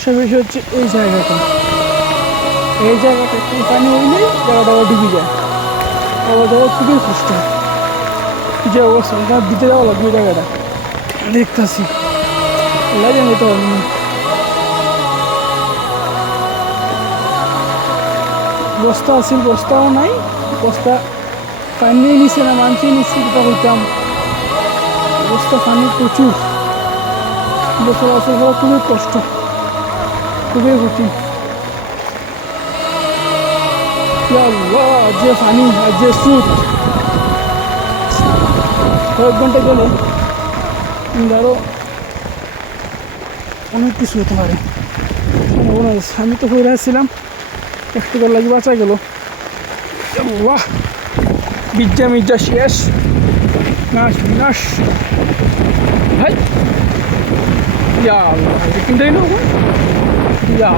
সমস্যা বেশি হচ্ছে এই জায়গাটা। এই জায়গাটা একটু পানি হইলে জায়গাটা ডুবে যায়। আবার যাওয়া খুবই কষ্ট। যে অবস্থা তার দিতে যাওয়া লাগবে জায়গাটা। দেখতেছি। লাগে নিতে হবে বস্তা আছিল বস্তাও নাই। বস্তা পানি নিচে না মানছি নিচ্ছি যেটা হইতাম। বস্তা পানি প্রচুর। বছর আসা করা খুবই কষ্ট। খুবই কঠিন যে পানি আর যে কয়েক ঘণ্টা গেলে, কিন্তু আরও অনেক কিছু হতে পারে। আমি তো হয়ে আসছিলাম, একটু করে লাগি বাঁচা গেল। আল্লাহ, বিদ্যা মির্জা শেষ। নাশ, বিনাশ। ভাই ইয়া আল্লাহ 哎呀